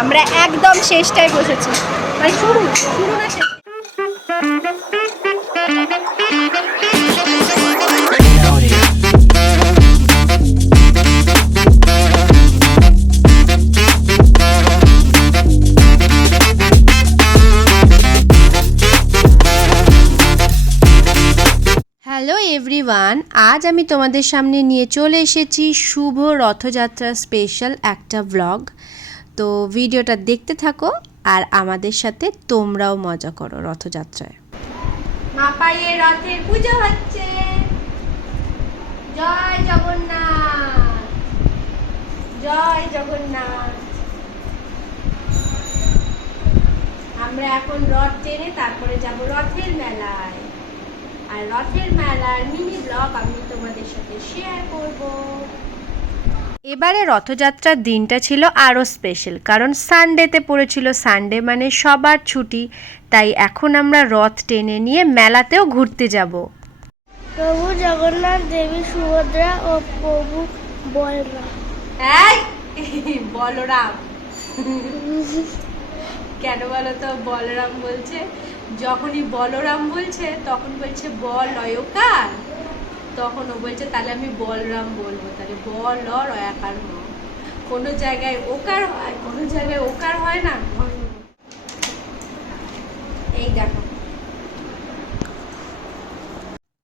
আমরা একদম শেষটায় বসেছি। মানে শুরু শুরু না এভরিওয়ান, আজ আমি তোমাদের সামনে নিয়ে চলে এসেছি শুভ রথযাত্রা স্পেশাল একটা ব্লগ তো ভিডিওটা দেখতে থাকো আর আমাদের সাথে তোমরাও মজা করো রথযাত্রায়। জয় জগন্নাথ। আমরা এখন রথ টেনে তারপরে যাব রথের মেলায়। আর রথের মেলার মিনি ব্লগ আমি তোমাদের সাথে শেয়ার করব। এবারে রথযাত্রার দিনটা ছিল আরও স্পেশাল কারণ সানডেতে পড়েছিল সানডে মানে সবার ছুটি তাই এখন আমরা রথ টেনে নিয়ে মেলাতেও ঘুরতে যাব। প্রভু জগন্নাথ দেবী সুভদ্রা ও প্রভু বলরাম। বলরাম। কেন বলো তো বলরাম বলছে? যখনই বলরাম বলছে, তখন বলছে, বল অয়কার। তখন ও বলছে, তাহলে আমি বলরাম বলব। তাহলে বল ল রয়াকার হ। কোনো জায়গায় ওকার হয়, কোনো জায়গায় ওকার হয় না। এই দেখো।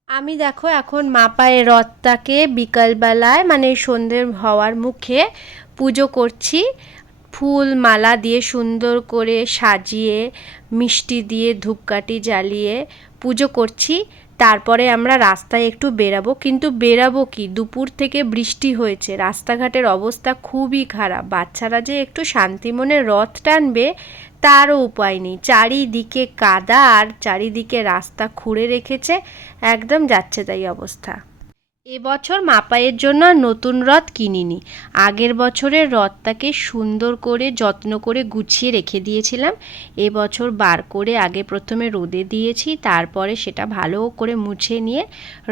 আমি দেখো এখন মাপায়ের রথটাকে বিকালবেলায় মানে সন্ধ্যের হওয়ার মুখে পুজো করছি। ফুল মালা দিয়ে সুন্দর করে সাজিয়ে, মিষ্টি দিয়ে ধূপকাঠি জ্বালিয়ে পুজো করছি। তারপরে আমরা রাস্তায় একটু বেরাবো। কিন্তু বেরাবো কি? দুপুর থেকে বৃষ্টি হয়েছে। রাস্তাঘাটের অবস্থা খুবই খারাপ। বাচ্চারা যে একটু শান্তি মনে রথ টানবে, তারও উপায় নেই। চারিদিকে কাদা আর চারিদিকে রাস্তা খুঁড়ে রেখেছে। একদম যাচ্ছে তাই অবস্থা। এবছর মাপায়ের জন্য আর নতুন রথ কিনিনি। আগের বছরের রথটাকে সুন্দর করে যত্ন করে গুছিয়ে রেখে দিয়েছিলাম। এবছর বার করে আগে প্রথমে রোদে দিয়েছি তারপরে সেটা ভালো করে মুছে নিয়ে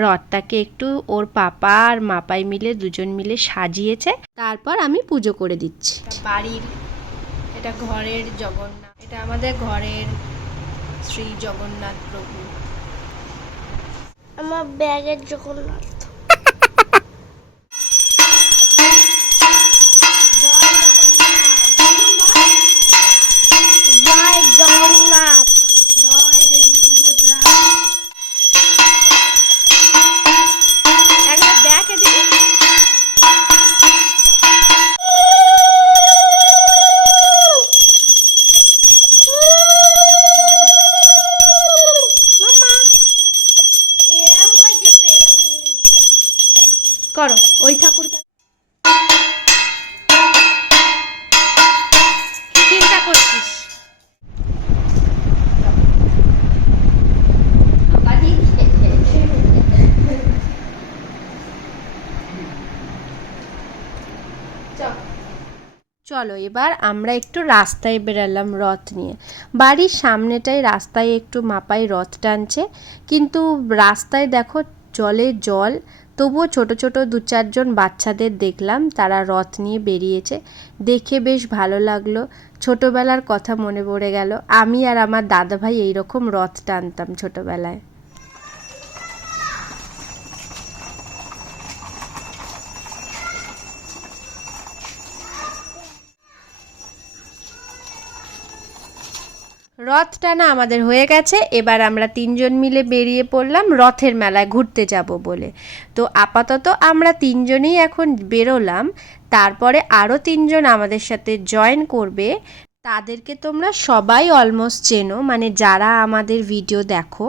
রথটাকে একটু ওর পাপা আর মাপাই মিলে দুজন মিলে সাজিয়েছে। তারপর আমি পুজো করে দিচ্ছি। বাড়ির এটা ঘরের জগন্নাথ এটা আমাদের ঘরের শ্রী জগন্নাথ প্রভু। আমার ব্যাগের জগন্নাথ। চলো এবার আমরা একটু রাস্তায় বেরালাম রথ নিয়ে। বাড়ির সামনেটাই রাস্তায় একটু মাপাই রথ টানছে। কিন্তু রাস্তায় দেখো জলে জল, তবুও ছোট ছোট দু চারজন বাচ্চাদের দেখলাম, তারা রথ নিয়ে বেরিয়েছে। দেখে বেশ ভালো লাগল। ছোটোবেলার কথা মনে পড়ে গেল। আমি আর আমার দাদাভাই এইরকম রথ টানতাম ছোটবেলায়। রথ টানা আমাদের হয়ে গেছে, এবার আমরা তিনজন মিলে বেরিয়ে পড়লাম রথের মেলায় ঘুরতে যাব বলে। তো আপাতত আমরা তিনজনেই এখন বেরোলাম, তারপরে আরও তিনজন আমাদের সাথে জয়েন করবে। তাদেরকে তোমরা সবাই অলমোস্ট চেনো মানে যারা আমাদের ভিডিও দেখো।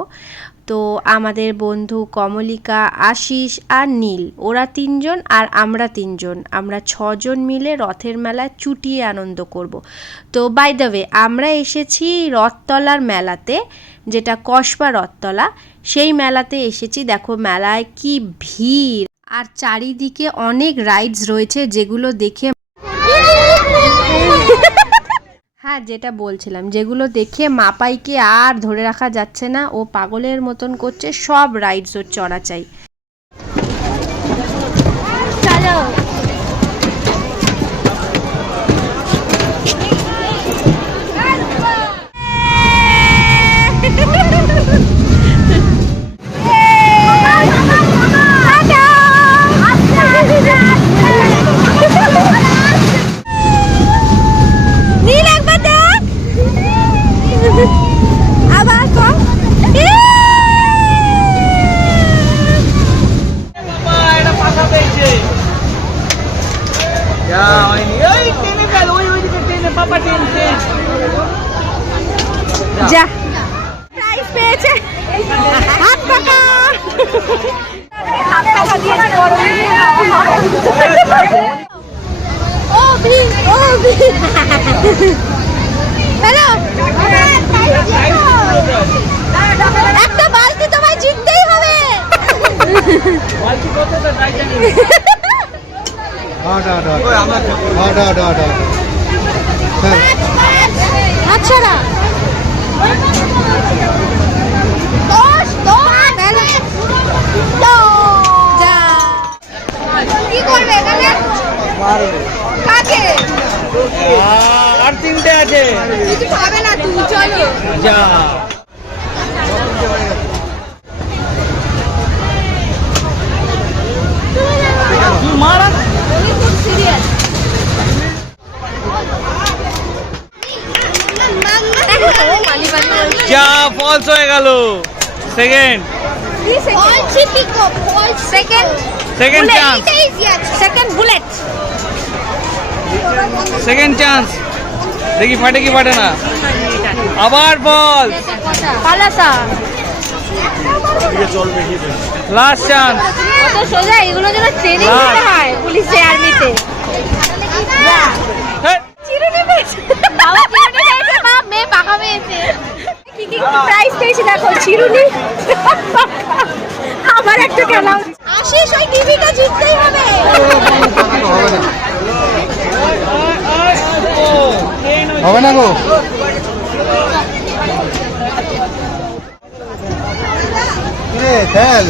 তো আমাদের বন্ধু কমলিকা, আশিস আর নীল। ওরা তিনজন আর আমরা তিনজন। আমরা ছজন মিলে রথের মেলায় চুটিয়ে আনন্দ করব। তো বাই দ্য ওয়ে আমরা এসেছি রথতলার মেলাতে, যেটা কসবা রথতলা। সেই মেলাতে এসেছি। দেখো মেলায় কি ভিড়। আর চারিদিকে অনেক রাইডস রয়েছে যেগুলো দেখে হ্যাঁ যেটা বলছিলাম, যেগুলো দেখে মাপাইকে আর ধরে রাখা যাচ্ছে না, ও পাগলের মতন করছে, সব রাইডস ওর চড়া চাই যা প্রাইজ পেয়েছে। হাত টাকা হাত টাকা দিয়ে ও বি ও বি হ্যালো। একটা আচ্ছা আর তিনটে আছে। কিছু খাবে না তুই চলো। যা তুই মারা উনি খুব সিরিয়াস যা ফলস হয়ে গেল। Second second second chance second bullet second chance দেখি ফাটে কি ফাটে না। আবার বল পালাসা। লাস্ট চান্স কত সোজা এগুলো যেন ট্রেনিং বাহ। দিতে হয় পুলিশে আর্মিতে। চিরুনি পেয়েছে। বাবা চিরুনি পেয়েছে মা মেয়ে পাকা পেয়েছে। কি কি প্রাইস পেয়েছে দেখো চিরুনি। আবার একটা খেলা আশিস ওই টিভিটা জিততেই হবে। হবে না গো? খেল।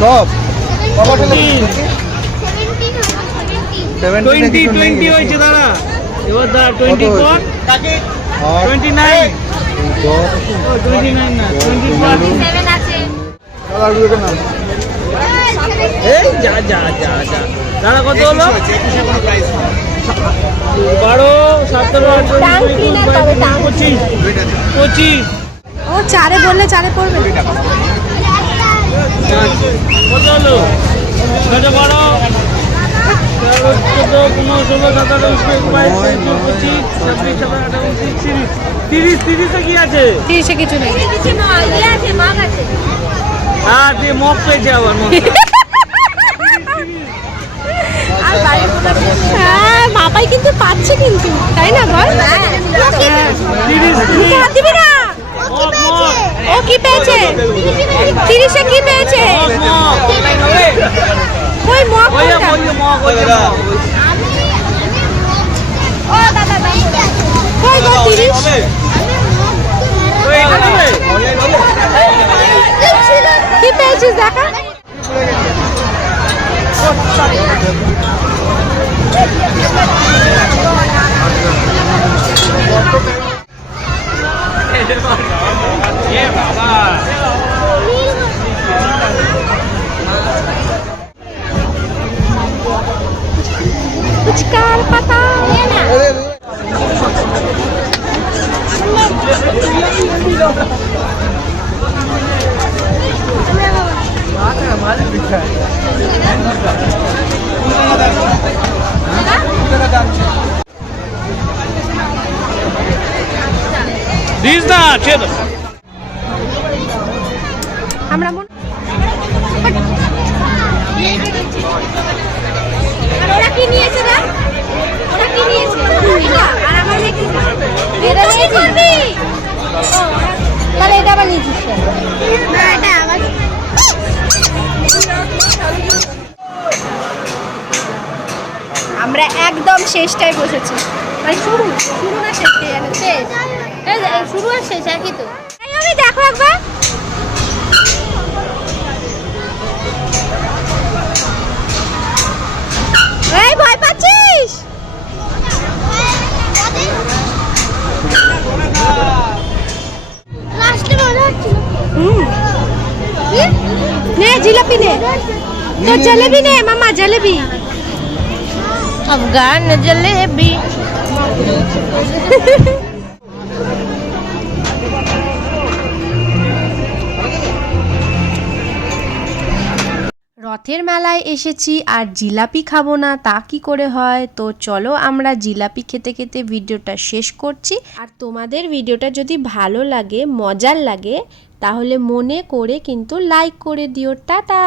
সব। কবার টোয়েন্টি টোয়েন্টি হয়েছে দাদা না আছে। এই যা যা যা যা। দাদা কত হলো? বারো সতেরো। পঁচিশ পঁচিশ। ও চারে বললে চারে পড়বে। কত হলো? কত তেরো চোদ্দ পনেরো ষোলো সতেরো পঁচিশ ছাব্বিশ সাতাশ আঠারো উনত্রিশ তিরিশ তিরিশ তিরিশে কি আছে তিরিশে কিছু নেই হ্যাঁ দিয়ে মগ পেয়েছে আবার হ্যাঁ মাপাই কিন্তু পাচ্ছে কিন্তু তাই না বল? তিরিশ হাত দিবি না? ও কি পেয়েছে? তিরিশে কি পেয়েছে? ওই মগ ও দাদা দাদা। কই গো 30 দিস না ছেদ আমরা মন আর ওরা কি নিয়েছে না আমার একদম শেষটায় বসেছি। মানে শুরু শুরু না শেষ শুরু আর শেষ, একই তো। আমি দেখো একবার। ভয় পাচ্ছিস? জিলাপি নে। তো জলেবি নে মামা জলেবি আফগান জলেবি রথের মেলায় এসেছি আর জিলাপি খাব না তা কি করে হয়? তো চলো আমরা জিলাপি খেতে খেতে ভিডিওটা শেষ করছি। আর তোমাদের ভিডিওটা যদি ভালো লাগে মজার লাগে তাহলে মনে করে কিন্তু লাইক করে দিও টাটা।